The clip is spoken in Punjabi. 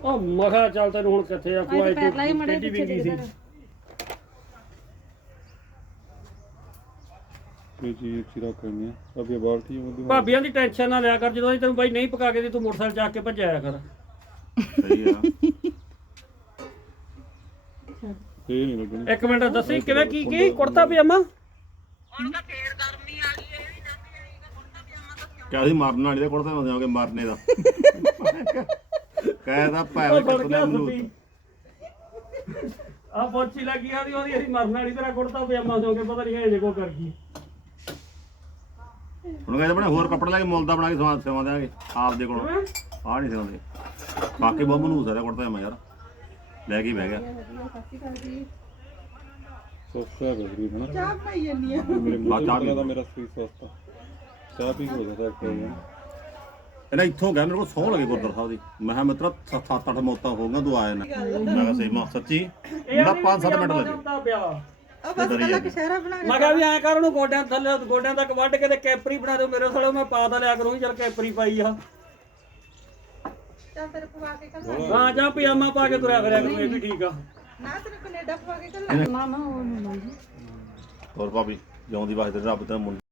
ਉਹ ਮਖਾ ਚੱਲ ਤੈਨੂੰ ਹੁਣ ਕਿੱਥੇ ਆ? ਕੋਈ ਪੈਰ ਲਾਈ ਮੜੇ ਟੇਢੀ ਪਿੱਛੇ ਸੀ। ਇਹ ਚੀਜ਼ ਅੱਛੀ ਰੱਖ ਲੈਣੀ ਆ। ਅਬੇ ਬਾਲਟੀ ਉਹਦੀ। ਭਾਬੀਆਂ ਦੀ ਟੈਨਸ਼ਨ ਨਾ ਲਿਆ ਕਰ ਜਦੋਂ ਅਸੀਂ ਤੈਨੂੰ ਬਾਈ ਨਹੀਂ ਪਕਾ ਕੇ ਦੇ ਤੂੰ ਮੋਟਰਸਾਈਕਲ ਚੱਕ ਕੇ ਭੱਜਿਆ ਕਰ। ਸਹੀ ਆ। ਇਹ ਨਹੀਂ ਲੱਗਣੀ। ਇੱਕ ਮਿੰਟ ਦੱਸੀ ਕਿਵੇਂ ਕੀ ਕੀ ਕੁੜਤਾ ਪਜਾਮਾ? ਕਿਆ ਸੀ ਮਾਰਨ ਵਾਲੀ ਦੇ ਕੁੜਤੇ ਮਾਰਨੇ ਦਾ। ਪੈ ਉਹ ਫੜ ਗਿਆ ਸੁੱਤੀ। ਆ ਪੋਚੀ ਲੱਗੀ ਆ ਉਹਦੀ ਉਹਦੀ ਅਸੀਂ ਮਰਨ ਵਾਲੀ ਤਰ੍ਹਾਂ ਕੁੜਤਾ ਪਜਾਮਾ ਸੋ ਕੇ ਪਤਾ ਨਹੀਂ ਹੈ ਜੇ ਕੋ ਕਰ ਗਈ। ਹੁਣ ਕਹਿੰਦੇ ਬਣੇ ਹੋਰ ਕੱਪੜੇ ਲੈ ਕੇ ਮੁੱਲ ਦਾ ਬਣਾ ਕੇ ਸਵਾ ਸਵਾ ਦਿਆਂਗੇ ਆਪ ਦੇ ਕੋਲੋਂ। ਹੈਂ? ਆਹ ਨਹੀਂ ਸਿਉਂਦੇ ਬਾਕੀ ਬਹੁਤ ਮਨੂਸ ਆ ਕੁੜਤਾ ਮੈਂ ਯਾਰ। ਲੈ ਕੇ ਹੀ ਬਹਿ ਗਿਆ। ਸਸਤਾ ਬਗਰੀ ਹਨਾ ਚਾਹ ਪਾਈ ਜੰਨੀ ਆ। ਮੇਰੇ ਚਾਹ ਮੂੰਹ ਪੀ। ਦਾ ਮੇਰਾ ਸਰੀ ਸਸਤਾ ਚਾਹ ਪੀ ਕੇ ਹੋ ਜਾਂਦਾ ਇੱਕ ਵਾਰੀ। ਇਹਨਾਂ ਇੱਥੋਂ ਗਿਆ ਮੇਰੇ ਕੋਲ ਸੌ ਲੱਗੇ ਗੁਰਦਰ ਸਾਹਿਬ ਦੀ। ਮੈਂ ਕਿਹਾ ਮਿੱਤਰਾ ਸੱਤ ਸੱਤ ਅੱਠ ਮੌਤਾਂ ਹੋ ਗਈਆਂ ਤੂੰ ਆਇਆ ਨਾ। ਮੈਂ ਕਿਹਾ ਸਹੀ ਮਾ ਸੱਚੀ ਮੇਰਾ 5-7 ਮਿੰਟ ਲੱਗੇ। ਉਹ ਬਸ ਕੱਲਾ ਕਸ਼ਹਿਰਾ ਬਣਾ ਕੇ ਮੈਂ ਕਿਹਾ ਵੀ ਐਂ ਕਰ ਉਹਨੂੰ ਗੋਡਿਆਂ ਥੱਲੇ ਗੋਡਿਆਂ ਤੱਕ ਵੱਢ ਕੇ ਤੇ ਕੈਪਰੀ ਬਣਾ ਦਿਓ। ਮੇਰੇ ਸਾਲੇ ਮੈਂ ਪਾ ਦਾ ਲਿਆ ਕਰੂੰ ਚਲ ਕੈਪਰੀ ਪਾਈ ਆ। ਚੱਲ ਤੇਰੇ ਪਵਾ ਕੇ ਕੱਲਾ ਹਾਂ ਜਾਂ ਪਜਾਮਾ ਪਾ ਕੇ ਤੁਰਿਆ ਕਰਿਆ ਕਰੂੰ ਇਹ ਵੀ ਠੀਕ ਆ। ਨਾ ਤੇਰੇ ਕੈਨੇਡਾ ਪਵਾ ਕੇ ਕੱਲਾ ਨਾ ਨਾ ਉਹ ਲਾਉਂਦੀ। ਹੋਰ ਭਾਬੀ ਜਿਉਂਦੀ ਵਾਸਤੇ ਰੱਬ ਤੇਰਾ ਮੁੰਡਾ